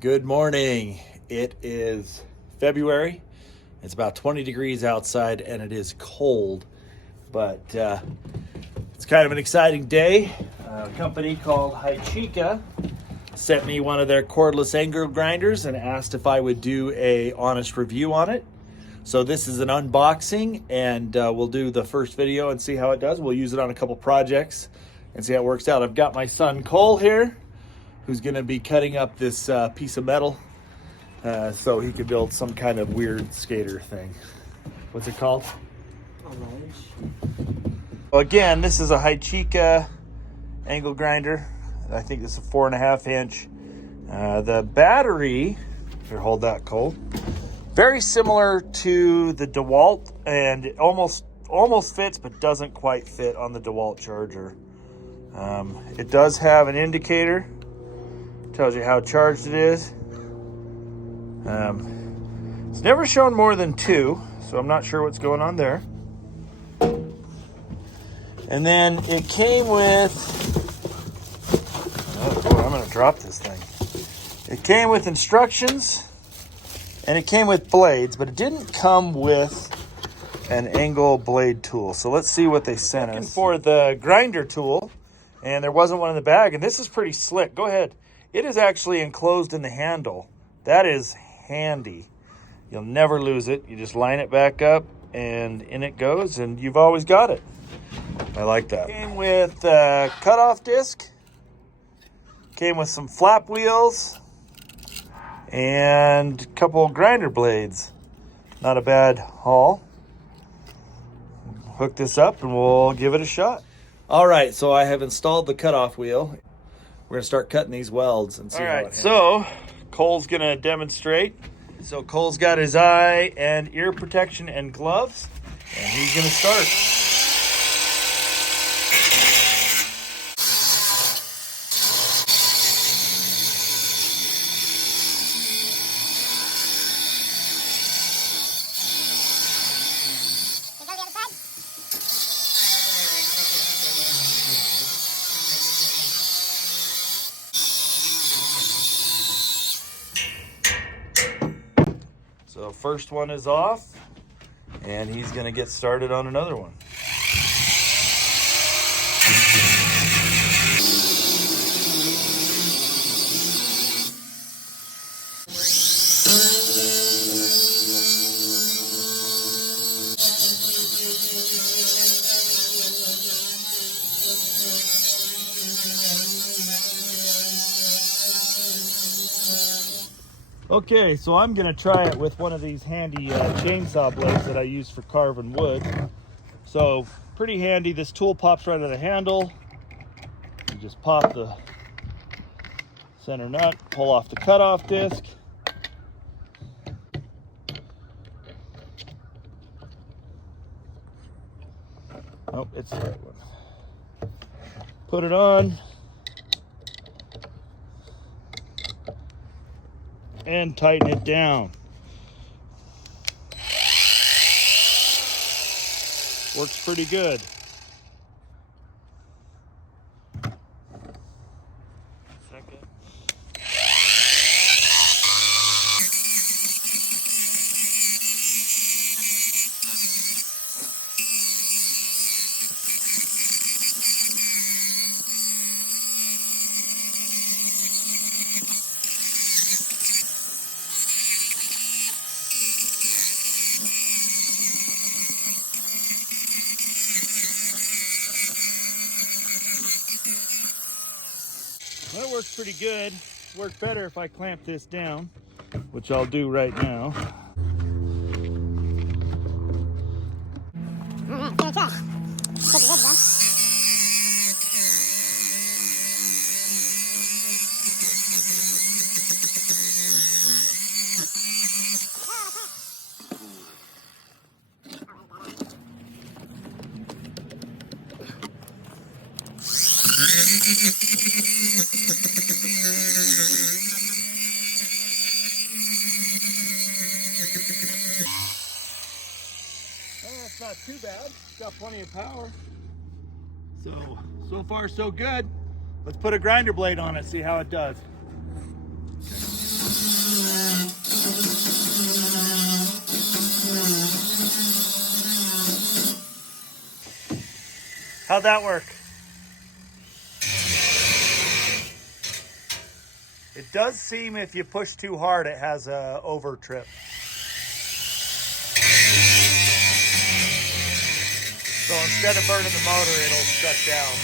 Good morning. It is February. It's about 20 degrees outside and it is cold, but it's kind of an exciting day. A company called Hychika sent me one of their cordless angle grinders and asked if I would do a honest review on it. So this is an unboxing, and we'll do the first video and see how it does. We'll use it on a couple projects and see how it works out. I've got my son Cole here, who's going to be cutting up this piece of metal so he could build some kind of weird skater thing. What's it called? Well, again, this is a Hychika angle grinder. I think this is a 4.5 inch. The battery, here, hold that, Cole. Very similar to the DeWalt, and it almost fits, but doesn't quite fit on the DeWalt charger. It does have an indicator. Tells you how charged it is. It's never shown more than 2, so I'm not sure what's going on there. And then it came with, oh boy, I'm gonna drop this thing. It came with instructions, and it came with blades, but it didn't come with an angle blade tool. So let's see what they sent us. Looking for the grinder tool, and there wasn't one in the bag, and this is pretty slick. Go ahead. It is actually enclosed in the handle. That is handy. You'll never lose it. You just line it back up and in it goes, and you've always got it. I like that. Came with a cutoff disc. Came with some flap wheels and a couple grinder blades. Not a bad haul. Hook this up and we'll give it a shot. All right, so I have installed the cutoff wheel. We're gonna start cutting these welds and see how it handles. So Cole's gonna demonstrate. So Cole's got his eye and ear protection and gloves, and he's gonna start. So first one is off, and he's gonna get started on another one. Okay, so I'm gonna try it with one of these handy chainsaw blades that I use for carving wood. So pretty handy. This tool pops right out of the handle. You just pop the center nut, pull off the cutoff disc. Oh, it's the right one. Put it on. And tighten it down. Works pretty good. Second. That works pretty good. Work better if I clamp this down, which I'll do right now. All right, gonna try. Put the head down. It's not too bad. It's got plenty of power. So far so good. Let's put a grinder blade on it, see how it does. How'd that work? It does seem if you push too hard, it has a over trip. So instead of burning the motor, it'll shut down.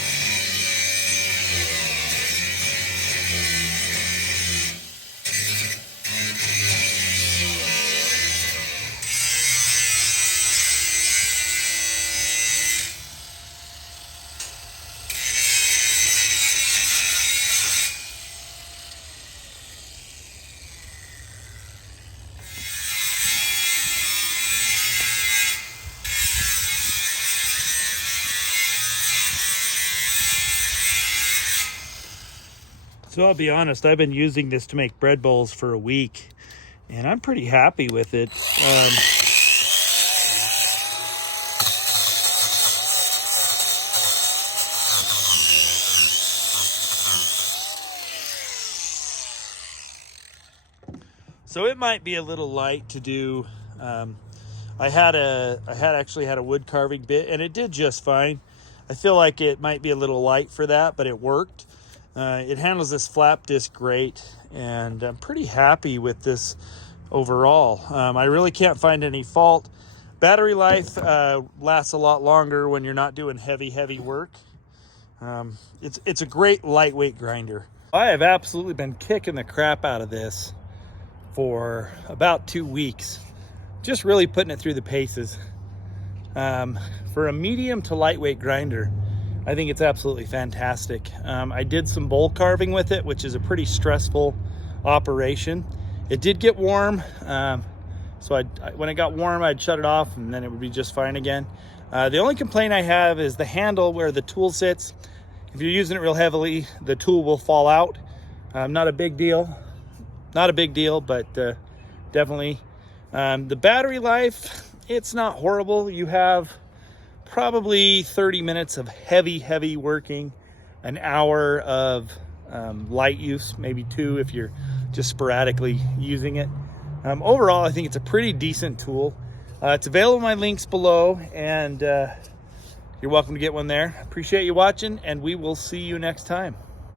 So I'll be honest, I've been using this to make bread bowls for a week, and I'm pretty happy with it. So it might be a little light to do. I had actually had a wood carving bit, and it did just fine. I feel like it might be a little light for that, but it worked. It handles this flap disc great, and I'm pretty happy with this overall. I really can't find any fault. Battery life lasts a lot longer when you're not doing heavy work. It's a great lightweight grinder. I have absolutely been kicking the crap out of this for about 2 weeks, just really putting it through the paces. For a medium to lightweight grinder, I think it's absolutely fantastic. I did some bowl carving with it, which is a pretty stressful operation. It did get warm, so when it got warm, I'd shut it off and then it would be just fine again. The only complaint I have is the handle where the tool sits. If you're using it real heavily, the tool will fall out. Not a big deal, but definitely. The battery life, it's not horrible. You have probably 30 minutes of heavy working, an hour of light use, maybe 2 if you're just sporadically using it. Overall, I think it's a pretty decent tool. It's available in my links below, and you're welcome to get one there. Appreciate you watching, and we will see you next time.